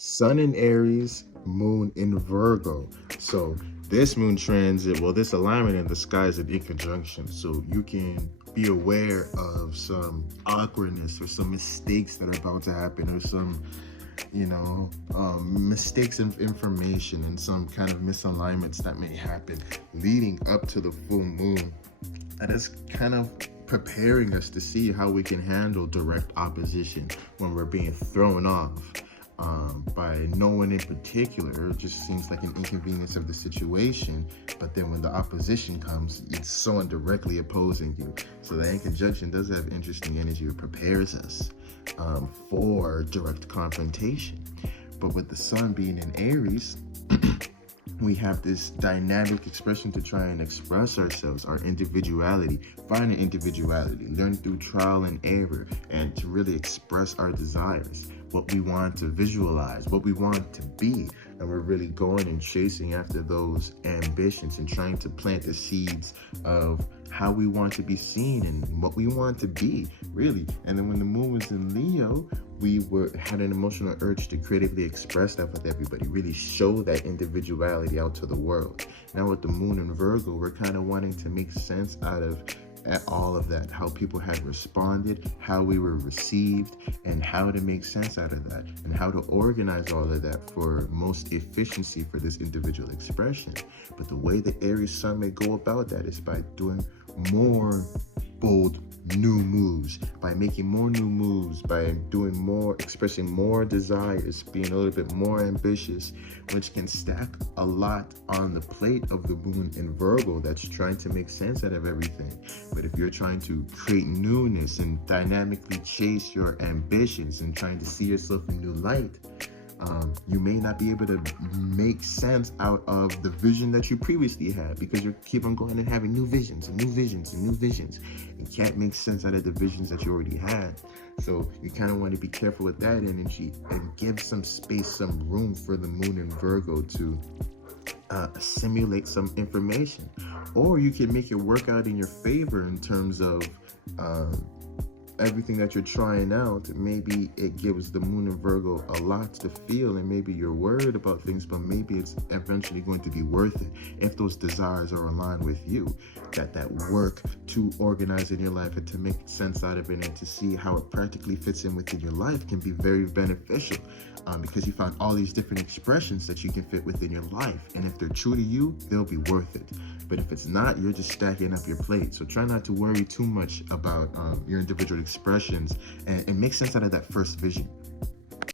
Sun in Aries, Moon in Virgo. So this moon transit, well, this alignment in the sky is an in conjunction. So you can be aware of some awkwardness or some mistakes that are about to happen, or some, mistakes of information and some kind of misalignments that may happen leading up to the full moon. That is kind of preparing us to see how we can handle direct opposition when we're being thrown off by no one in particular. It just seems like an inconvenience of the situation, but then when the opposition comes, it's someone directly opposing you. So the in conjunction does have interesting energy. It prepares us for direct confrontation. But with the sun being in Aries, we have this dynamic expression to try and express ourselves, our individuality, find an individuality, learn through trial and error, and to really express our desires, what we want to visualize, what we want to be. And we're really going and chasing after those ambitions and trying to plant the seeds of how we want to be seen and what we want to be, really. And then when the moon was in Leo, we had an emotional urge to creatively express that with everybody, really show that individuality out to the world. Now with the moon in Virgo, we're kind of wanting to make sense out of all of that, how people had responded, how we were received, and how to make sense out of that, and how to organize all of that for most efficiency for this individual expression. But the way the Aries sun may go about that is by doing more bold new moves, by making more new moves, by doing more, expressing more desires, being a little bit more ambitious, which can stack a lot on the plate of the moon in Virgo that's trying to make sense out of everything. But if you're trying to create newness and dynamically chase your ambitions and trying to see yourself in new light, you may not be able to make sense out of the vision that you previously had, because you keep on going and having new visions and new visions and new visions. You can't make sense out of the visions that you already had. So you kind of want to be careful with that energy and give some space, some room for the moon in Virgo to assimilate some information. Or you can make it work out in your favor in terms of everything that you're trying out. Maybe it gives the moon in Virgo a lot to feel, and maybe you're worried about things, but maybe it's eventually going to be worth it if those desires are aligned with you. That work to organize in your life and to make sense out of it and to see how it practically fits in within your life can be very beneficial, because you found all these different expressions that you can fit within your life, and if they're true to you, they'll be worth it. But if it's not, you're just stacking up your plate. So try not to worry too much about your individual expressions, and make sense out of that first vision.